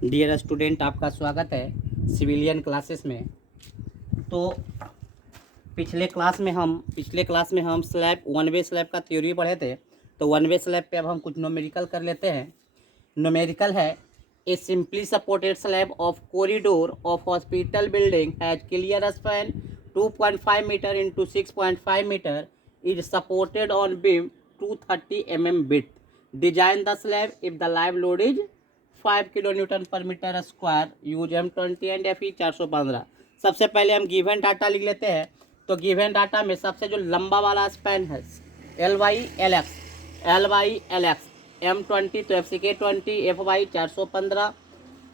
Dear student, आपका स्वागत है सिविलियन क्लासेस में। तो पिछले क्लास में हम स्लैब वन वे स्लैब का थ्योरी पढ़े थे। तो वन वे स्लैब पे अब हम कुछ न्यूमेरिकल कर लेते हैं। न्यूमेरिकल है, a simply supported slab of corridor of hospital building has clear span 2.5 metre into 6.5 metre is supported on beam 230 mm width. Design the slab if the live load is 5 kilo Newton पर metre square, use M20 and FE 415। सबसे पहले हम given data लिख लेते हैं। तो given data में सबसे जो लंबा वाला स्पैन है L/L एक्स M20, तो FCK20 FY 415।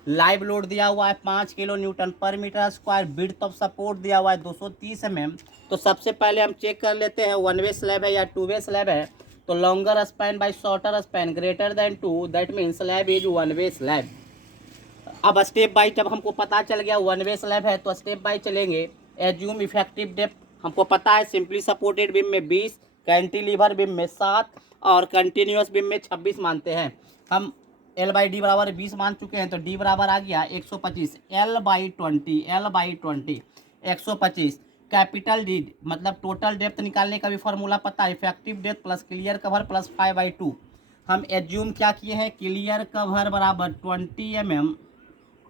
लाइव लोड दिया हुआ है 5 किलो न्यूटन पर metre square, width of support दिया हुआ है 230 mm। तो सबसे पहले हम चेक कर लेते हैं वन वे स्लैब है या टू वे स्लैब है। तो longer span by shorter span greater than 2, that mean slab is one way slab. अब स्टेप बाय, जब हमको पता चल गया वन वे स्लैब है तो स्टेप बाय चलेंगे। एज्यूम इफेक्टिव डेप्थ हमको पता है, सिंपली सपोर्टेड बीम में 20, कैंटिलीवर बीम में 7 और कंटिन्यूस बीम में 26 मानते हैं। हम L/D बराबर 20 मान चुके हैं, तो D बराबर आ गया 125। L/20 125। कैपिटल D मतलब टोटल डेप्थ निकालने का भी फॉर्मूला पता है, effective depth plus clear cover plus 5/2। हम एज्यूम क्या किए हैं, क्लियर कवर बराबर 20 mm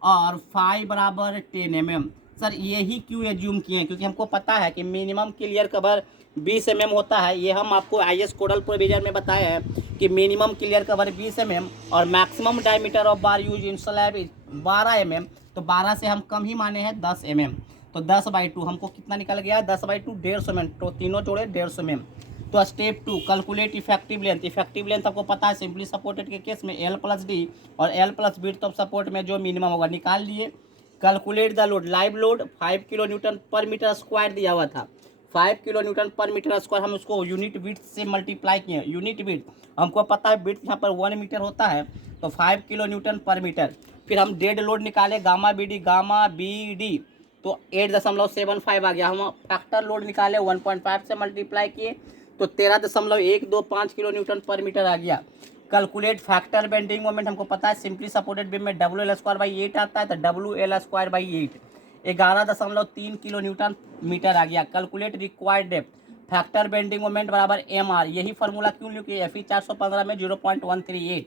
और 5 बराबर 10 mm। सर यही क्यों एज्यूम किए हैं, क्योंकि हमको पता है कि मिनिमम क्लियर कवर 20 mm होता है। ये हम आपको IS कोडल प्रोविजन में बताया है कि मिनिमम क्लियर कवर 20 mm और maximum diameter of bar use in slab 12 mm। तो 12 से हम कम ही माने हैं 10 mm। तो 10/2 हमको कितना निकल गया, 10/2 150 mm। तो तीनों जोड़े 150 mm। तो step 2, calculate effective length. Effective length आपको पता है, सिंपली सपोर्टेड के केस में L+D और L+ विड्थ ऑफ सपोर्ट में जो मिनिमम होगा निकाल लिए। Calculate the load, live load 5 kilo Newton पर मीटर स्क्वायर दिया हुआ था। 5 किलो न्यूटन पर मीटर स्क्वायर, हम उसको यूनिट विड्थ से मल्टीप्लाई किए। यूनिट विड्थ हमको पता है, विड्थ यहाँ पर 1 मीटर होता है, तो 5 किलो न्यूटन पर मीटर। फिर हम डेड लोड निकाले, गामा बी डी, तो 8.75 आ गया। हम फैक्टर लोड निकाले, 1.5 से मल्टीप्लाई किए, तो 13.125 किलो न्यूटन पर मीटर आ गया। कैलकुलेट फैक्टर बेंडिंग मोमेंट, हमको पता है सिंपली सपोर्टेड बीम में WL²/8 आता है, तो WL²/8 11.3 किलो न्यूटन मीटर आ गया। Calculate required depth, factor bending moment बराबर MR। यही फार्मूला क्यों लिखे, FE 415 में 0.138।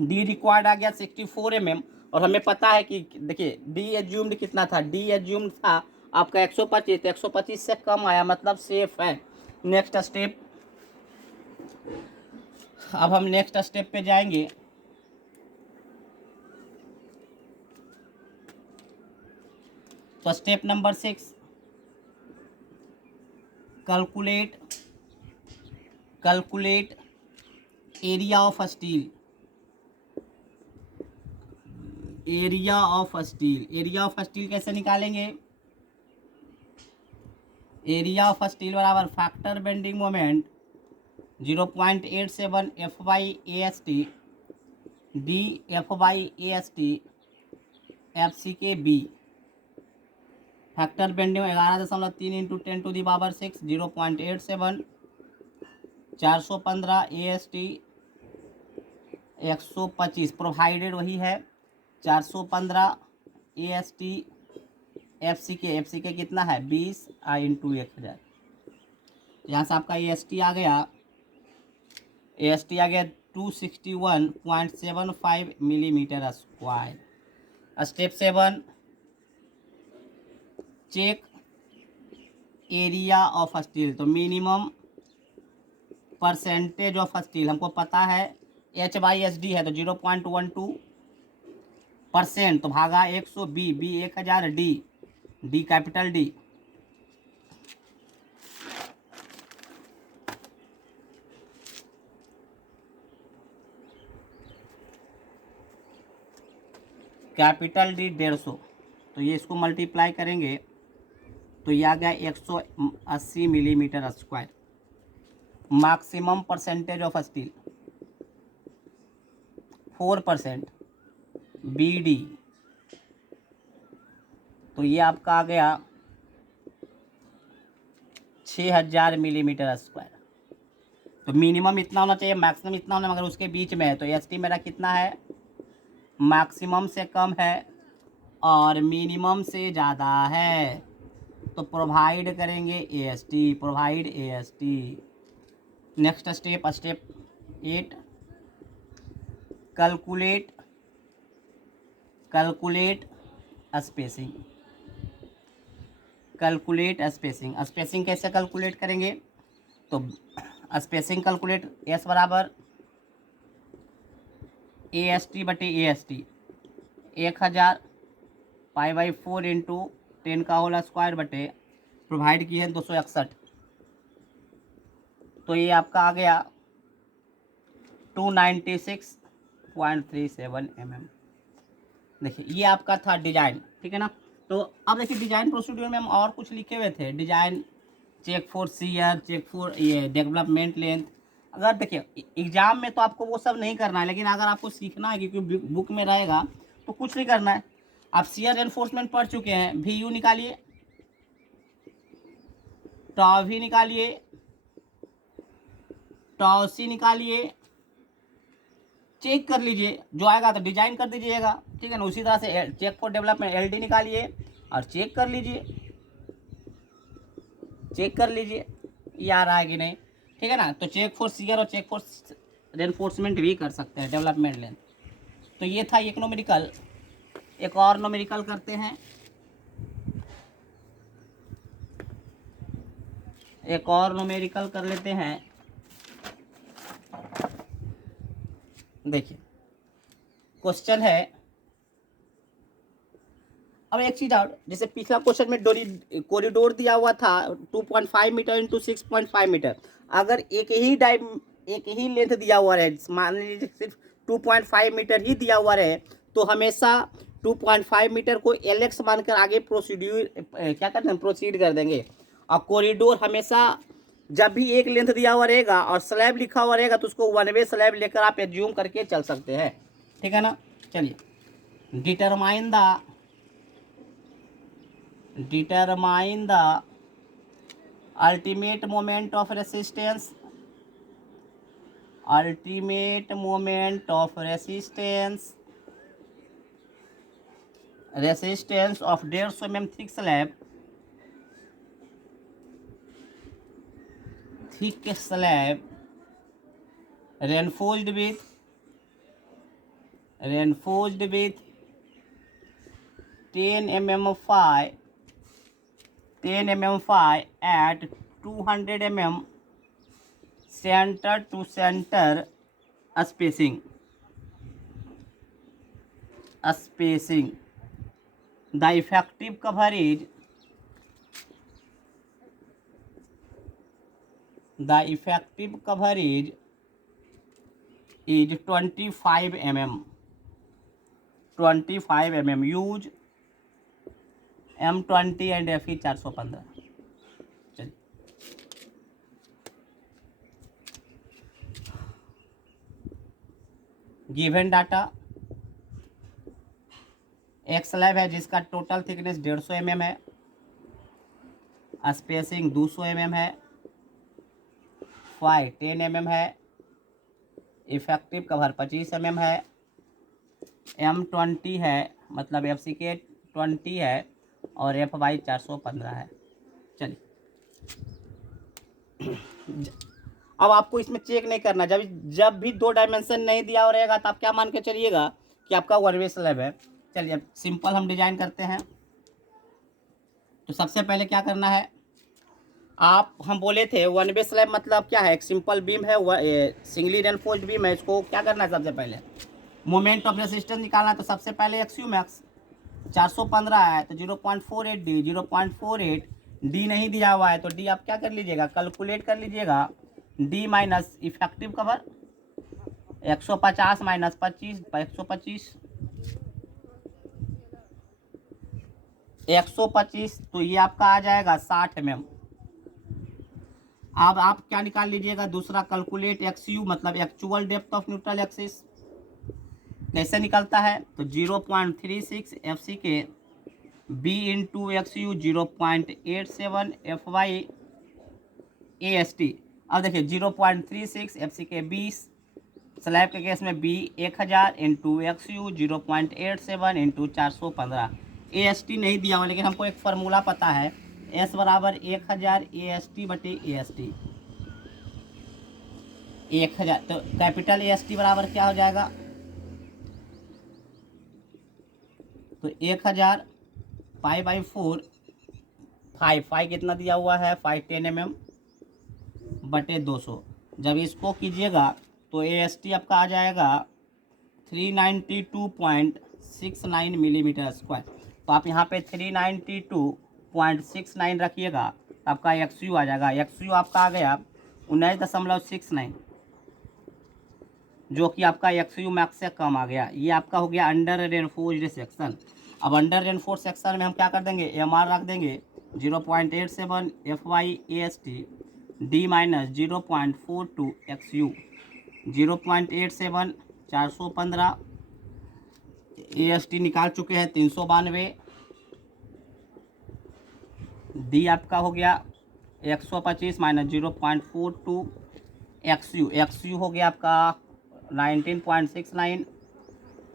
डी रिक्वायर्ड आ गया 64 mm। और हमें पता है कि देखिए डी एज्यूम्ड कितना था, डी एज्यूम्ड था आपका 125, 125 से कम आया, मतलब सेफ है। नेक्स्ट स्टेप, अब हम नेक्स्ट स्टेप पे जाएंगे। तो step number 6, calculate area of steel. Area of steel कैसे निकालेंगे, एरिया ऑफ स्टील बराबर factor bending moment 0.87 F/AST D F/AST FCK/B। Factor bending 11.3 into 10⁻6 0.87, 415 AST 125 provided वही है, 415 AST FCK कितना है 20 इंटू 1000। यहाँ से आपका AST आ गया 261.75 millimetre square. Step 7, check area of steel. तो मिनिमम परसेंटेज ऑफ स्टील हमको पता है H/SD है, तो 0.12%, तो भागा 100, B 1000, D capital D. Capital D 150, तो ये इसको मल्टीप्लाई करेंगे तो ये आ गया 180 millimetre square. Maximum percentage of steel 4%, BD, तो ये आपका आ गया 6000 मिलीमीटर स्क्वायर। तो मिनिमम इतना होना चाहिए, मैक्सिमम इतना होना, मगर उसके बीच में है। तो ST मेरा कितना है मैक्सिमम से कम है और मिनिमम से ज़्यादा है, तो प्रोवाइड करेंगे AST, provide AST। Next step 8, calculate spacing. Calculate spacing कैसे कैलकुलेट करेंगे? तो स्पेसिंग कैलकुलेट S बराबर AST बटे AST 1000 π/4 इंटू 10 का होल स्क्वायर बटे प्रोवाइड की है 261, तो ये आपका आ गया 296.37 mm। देखिए ये आपका था डिजाइन, ठीक है ना। तो अब देखिए डिजाइन प्रोसीड्यूर में हम और कुछ लिखे हुए थे, design check for shear, check for ये डेवलपमेंट लेंथ। अगर देखिए एग्जाम में तो आपको वो सब नहीं करना है, लेकिन अगर आपको सीखना है क्योंकि बुक में रहेगा तो कुछ नहीं करना है। आप सीयर एनफोर्समेंट पढ़ चुके हैं, VU निकालिए, टॉ भी निकालिए, टॉ सी निकालिए, चेक कर लीजिए, जो आएगा तो डिजाइन कर दीजिएगा, ठीक है ना। उसी तरह से चेक फॉर डेवलपमेंट LD निकालिए और चेक कर लीजिए, ये आ रहा है कि नहीं, ठीक है ना। तो चेक फॉर सीयर और चेक फॉर रेनफोर्समेंट भी कर सकते हैं, डेवलपमेंट लेंथ। तो ये था एक न्यूमेरिकल। एक और न्यूमेरिकल करते हैं, एक और न्यूमेरिकल कर लेते हैं। देखिए क्वेश्चन है, अब एक चीज और, जैसे पिछला क्वेश्चन में कॉरिडोर दिया हुआ था 2.5 मीटर इंटू 6.5 मीटर। अगर एक ही लेंथ दिया हुआ रहे, मान लीजिए सिर्फ 2.5 मीटर ही दिया हुआ रहे, तो हमेशा 2.5 मीटर को LX मानकर आगे प्रोसीड कर देंगे। और कॉरिडोर हमेशा जब भी एक लेंथ दिया हुआ रहेगा और स्लैब लिखा हुआ रहेगा तो उसको 1 वे स्लैब लेकर आप एज्यूम करके चल सकते हैं, ठीक है ना। चलिए, determine the ultimate moment of resistance of 150 mm thick slab reinforced with 10 mm phi at 200 mm center to center spacing. The effective coverage is 25 mm. Use M20 and FE 415। चलिए, गिवन डाटा, एक slab है जिसका total thickness 150 mm है, spacing 200 mm है, phi 10 mm है, effective cover 25 mm है, M20 है, मतलब FCK 20 है और FY 415 है। चलिए, अब आपको इसमें चेक नहीं करना, जब भी 2 डायमेंशन नहीं दिया हो रहेगा तो आप क्या मान के चलिएगा कि आपका 1 वे स्लैब है। चलिए अब सिंपल हम डिजाइन करते हैं। तो सबसे पहले क्या करना है, हम बोले थे 1 वे स्लैब मतलब क्या है, एक सिंपल बीम है, सिंगली रेनफोर्स्ड बीम है। इसको क्या करना है, सबसे पहले मोमेंट ऑफ रेसिस्टेंस निकालना है। तो सबसे पहले XU मैक्स 415 है तो 0.48 D, 0.48 D नहीं दिया हुआ है तो D आप क्या कर लीजिएगा, कैलकुलेट कर लीजिएगा। D minus effective cover 150 minus 25 125, तो ये आपका आ जाएगा 60 mm। अब आप क्या निकाल लीजिएगा, दूसरा कैलकुलेट XU मतलब actual depth of neutral axis. कैसे निकलता है, तो 0.36 FCK B into XU 0.87 FY AST। अब देखिए 0.36 FCK 20 स्लैब के केस में B 1000 into X U 0.87 into 415। AST नहीं दिया हुआ, लेकिन हमको एक फार्मूला पता है, S बराबर 1000 AST बटे AST 1000। तो कैपिटल AST बराबर क्या हो जाएगा, तो 1000 पाई बाई 4 फाइव कितना दिया हुआ है 510 mm बटे 200। जब इसको कीजिएगा तो AST आपका आ जाएगा 392.69 मिलीमीटर स्क्वायर। तो आप यहाँ पे 392.69 रखिएगा, तो आपका XU आ जाएगा। XU आपका आ गया 19.69, जो कि आपका XU मैक्स से कम आ गया। ये आपका हो गया अंडर रेनफोर्स्ड सेक्शन। अब अंडर रेनफोर्स्ड सेक्शन में हम क्या कर देंगे, MR रख देंगे 0.87 FY/AST D minus 0.42 XU 0.87 415 AST निकाल चुके हैं 392। डी आपका हो गया 125 माइनस 0.42 XU हो गया आपका 19.69।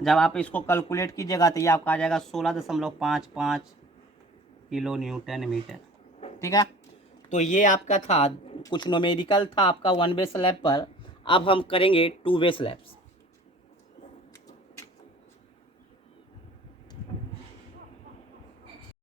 जब आप इसको कैलकुलेट कीजिएगा तो ये आपका आ जाएगा 16.55 किलो न्यूटन मीटर। ठीक है, तो ये आपका था कुछ न्यूमेरिकल था आपका 1 वे स्लैब पर। अब हम करेंगे 2 वे स्लैब्स।